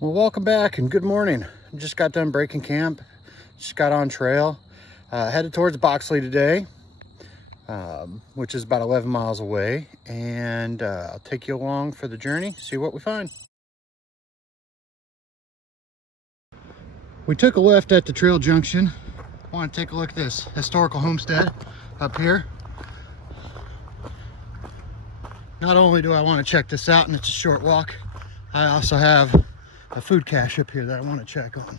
Well, welcome back and good morning. Just got done breaking camp, just got on trail, headed towards Boxley today, which is about 11 miles away, and I'll take you along for the journey, see what we find. We took a left at the trail junction. I want to take a look at this historical homestead up here. Not only do I want to check this out, and it's a short walk, I also have a food cache up here that I want to check on.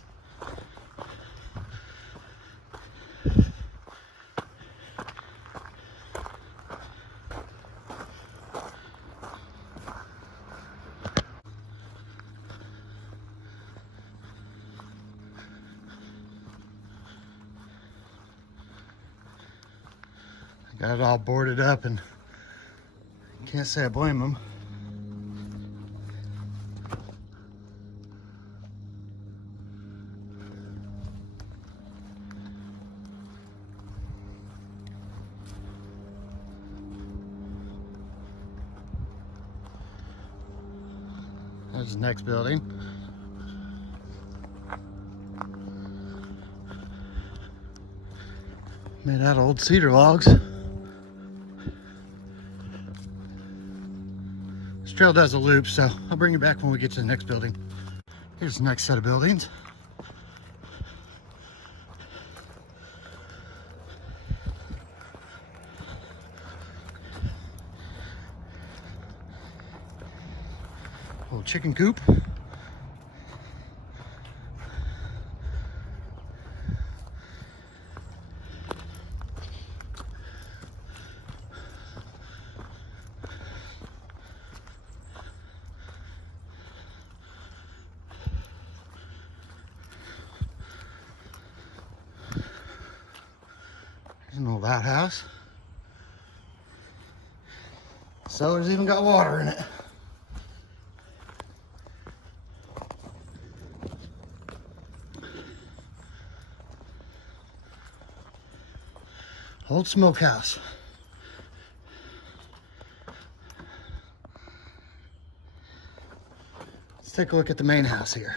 Got it all boarded up, and can't say I blame them. There's the next building. Made out of old cedar logs. This trail does a loop, so I'll bring you back when we get to the next building. Here's the next set of buildings. Little chicken coop. There's an old outhouse. Cellar's even got water in it. Old smokehouse. Let's take a look at the main house here.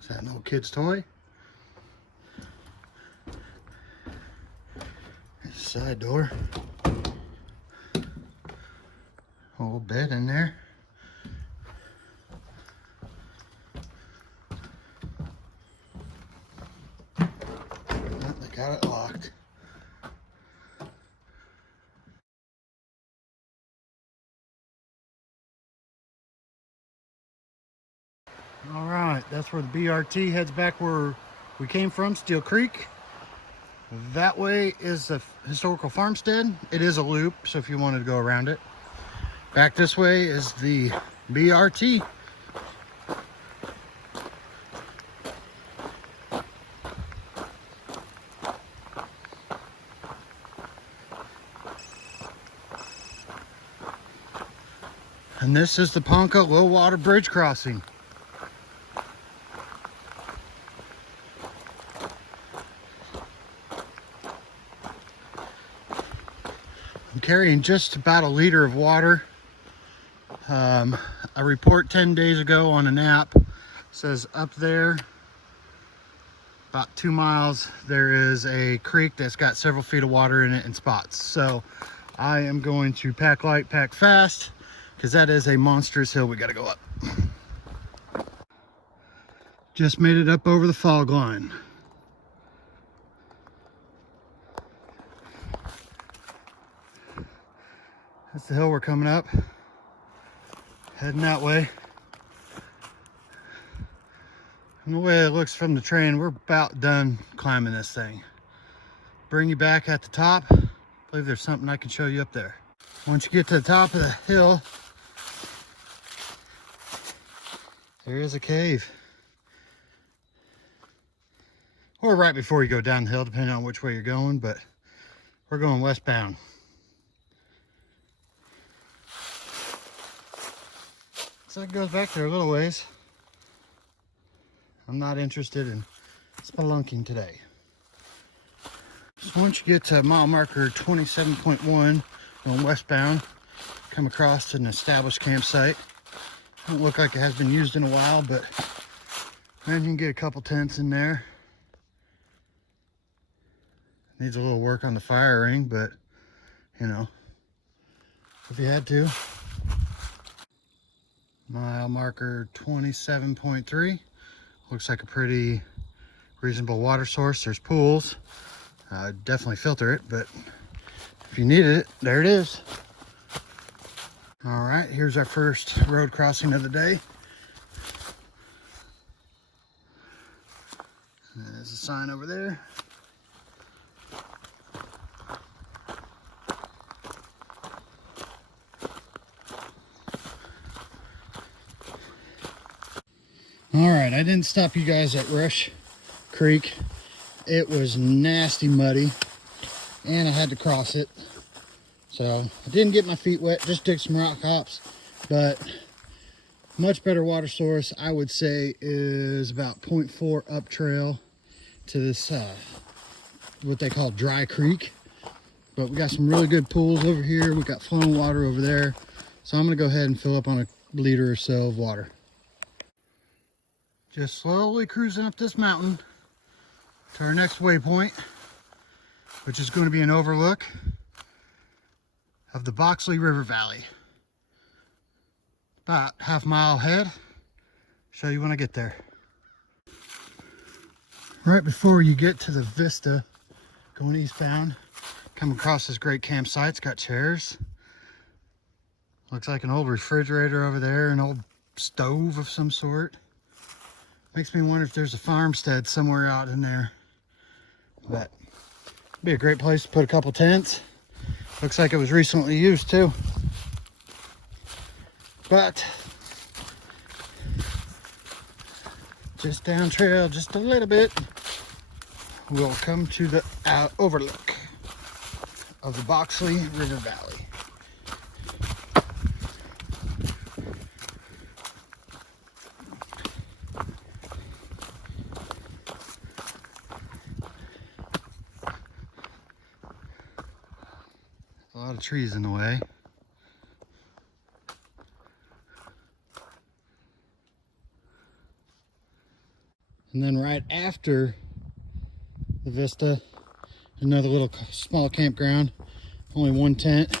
Is that an old kid's toy? There's a side door. Old bed in there. They got it locked. All right, that's where the BRT heads back where we came from, Steel Creek. That way is the historical farmstead. It is a loop, so if you wanted to go around it. Back this way is the BRT. And this is the Ponca low water bridge crossing. I'm carrying just about a liter of water. A report 10 days ago on an app says up there, about 2 miles, there is a creek that's got several feet of water in it in spots. So I am going to pack light, pack fast, because that is a monstrous hill we got to go up. Just made it up over the fog line. That's the hill we're coming up. Heading that way. And the way it looks from the train, we're about done climbing this thing. Bring you back at the top. I believe there's something I can show you up there. Once you get to the top of the hill, there is a cave. Or right before you go down the hill, depending on which way you're going, but we're going westbound. So it goes back there a little ways. I'm not interested in spelunking today. So once you get to mile marker 27.1 going westbound, come across an established campsite. Don't look like it has been used in a while, but man, you can get a couple tents in there. Needs a little work on the fire ring, but you know, if you had to. Mile marker 27.3. Looks like a pretty reasonable water source. There's pools. Definitely filter it, but if you needed it, there it is. All right, here's our first road crossing of the day. There's a sign over there. All right, I didn't stop you guys at Rush Creek. It was nasty muddy and I had to cross it. So I didn't get my feet wet, just did some rock hops, but much better water source. I would say is about 0.4 up trail to this, what they call dry creek. But we got some really good pools over here. We got flowing water over there. So I'm gonna go ahead and fill up on a liter or so of water. Just slowly cruising up this mountain to our next waypoint, which is going to be an overlook of the Boxley River Valley. About half mile ahead. Show you when I get there. Right before you get to the vista, going eastbound, come across this great campsite. It's got chairs. Looks like an old refrigerator over there, an old stove of some sort. Makes me wonder if there's a farmstead somewhere out in there. But it'd be a great place to put a couple tents. Looks like it was recently used too. But just down trail, just a little bit, we'll come to the overlook of the Boxley River Valley. A lot of trees in the way. And then right after the vista, another little small campground, only one tent,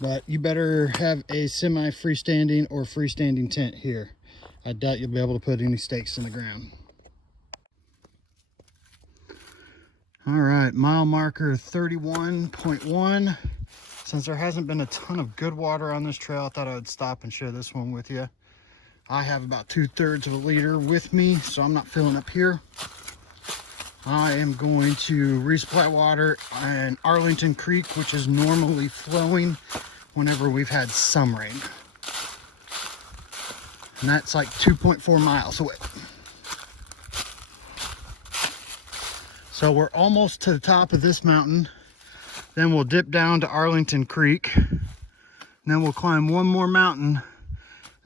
but you better have a semi freestanding or freestanding tent here. I doubt you'll be able to put any stakes in the ground. All right, mile marker 31.1. Since there hasn't been a ton of good water on this trail, I thought I would stop and share this one with you. I have about 2/3 of a liter with me, so I'm not filling up here. I am going to resupply water in Arlington Creek, which is normally flowing whenever we've had some rain. And that's like 2.4 miles away. So we're almost to the top of this mountain. Then we'll dip down to Arlington Creek. And then we'll climb one more mountain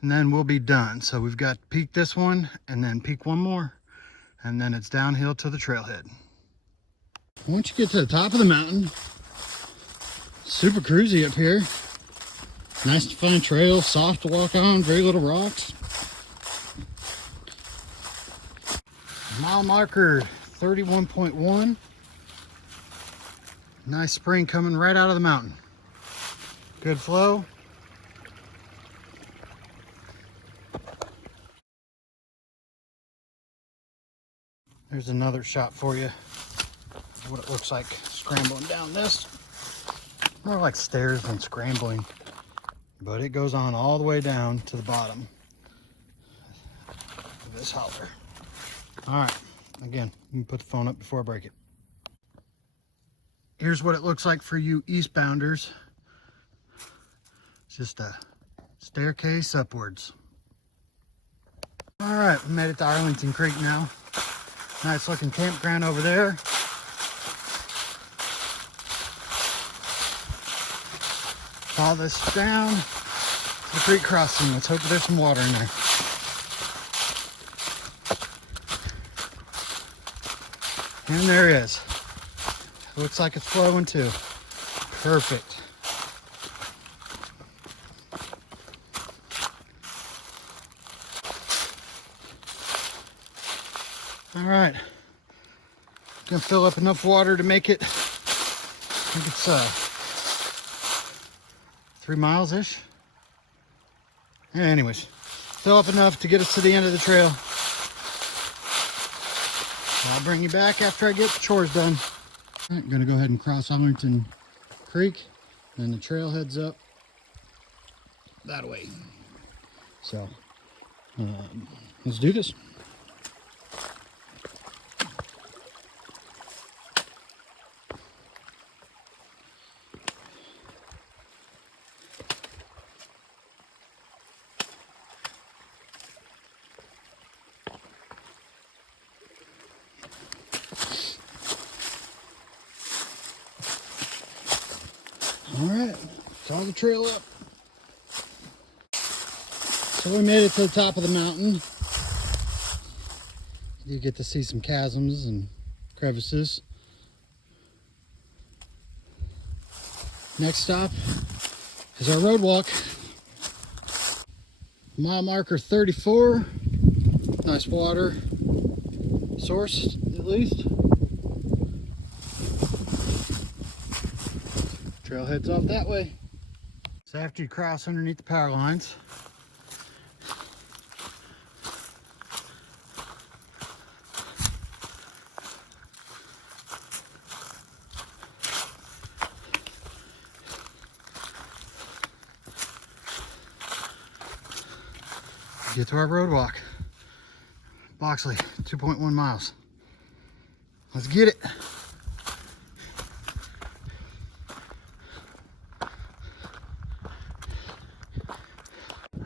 and then we'll be done. So we've got to peak this one and then peak one more. And then it's downhill to the trailhead. Once you get to the top of the mountain, super cruisy up here. Nice to find trail, soft to walk on, very little rocks. Mile marker 31.1. Nice spring coming right out of the mountain. Good flow. There's another shot for you. What it looks like scrambling down this. More like stairs than scrambling. But it goes on all the way down to the bottom of this holler. All right, again, let me put the phone up before I break it. Here's what it looks like for you eastbounders. It's just a staircase upwards. All right, we made it to Arlington Creek now. Nice looking campground over there. Follow this down to the creek crossing. Let's hope there's some water in there. And there is. Looks like it's flowing too. Perfect. All right. Gonna fill up enough water to make it, I think it's 3 miles-ish. Anyways, fill up enough to get us to the end of the trail. I'll bring you back after I get the chores done. All right, I'm gonna go ahead and cross Arlington Creek, and the trail heads up that way. So, let's do this. All right, saw the trail up. So we made it to the top of the mountain. You get to see some chasms and crevices. Next stop is our road walk. Mile marker 34. Nice water source, at least. Trailhead's off that way. So after you cross underneath the power lines, get to our road walk. Boxley, 2.1 miles. Let's get it.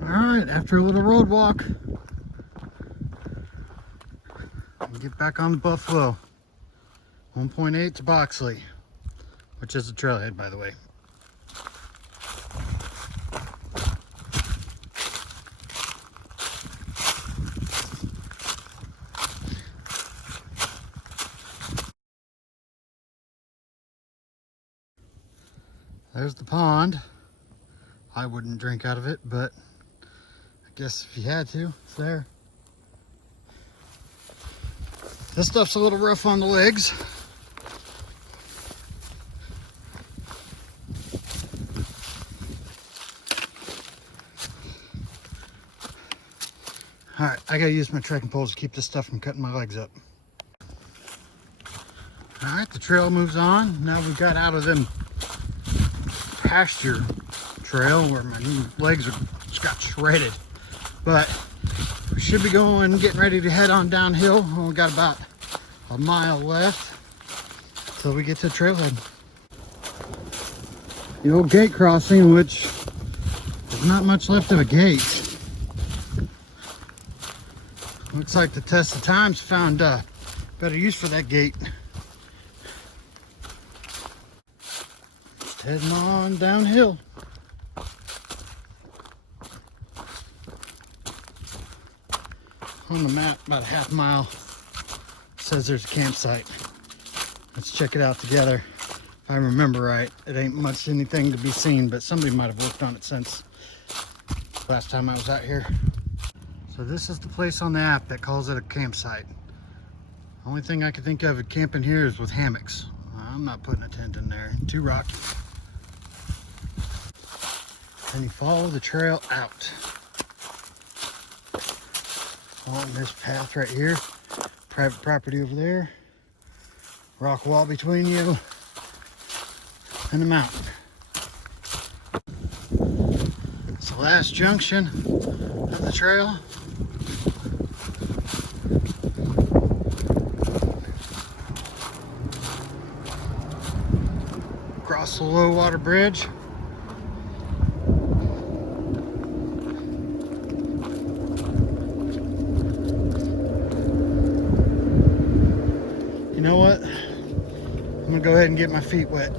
All right, after a little road walk, we'll get back on the Buffalo. 1.8 to Boxley, which is a trailhead, by the way. There's the pond. I wouldn't drink out of it, but I guess if you had to, it's there. This stuff's a little rough on the legs. All right, I gotta use my trekking poles to keep this stuff from cutting my legs up. All right, the trail moves on. Now we got out of them pasture trail where my legs are just got shredded, but we should be getting ready to head on downhill. We got about a mile left till we get to the trailhead. The old gate crossing, which there's not much left of a gate. Looks like the test of time's found better use for that gate. Just heading on downhill. On the map, about a half mile, says there's a campsite. Let's check it out together. If I remember right, it ain't much anything to be seen, but somebody might have worked on it since last time I was out here. So this is the place on the app that calls it a campsite. Only thing I can think of camping here is with hammocks. I'm not putting a tent in there, too rocky. And you follow the trail out. On this path right here, private property over there, rock wall between you and the mountain. It's the last junction of the trail. Across the low water bridge. You know what? I'm gonna go ahead and get my feet wet.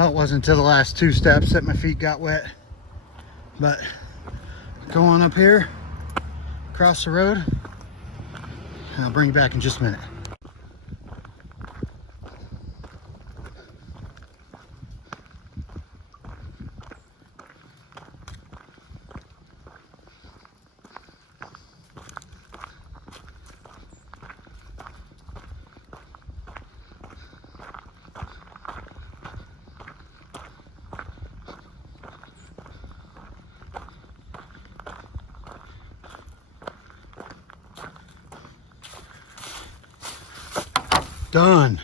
Well, it wasn't until the last 2 steps that my feet got wet. But go on up here, across the road, and I'll bring you back in just a minute. Done.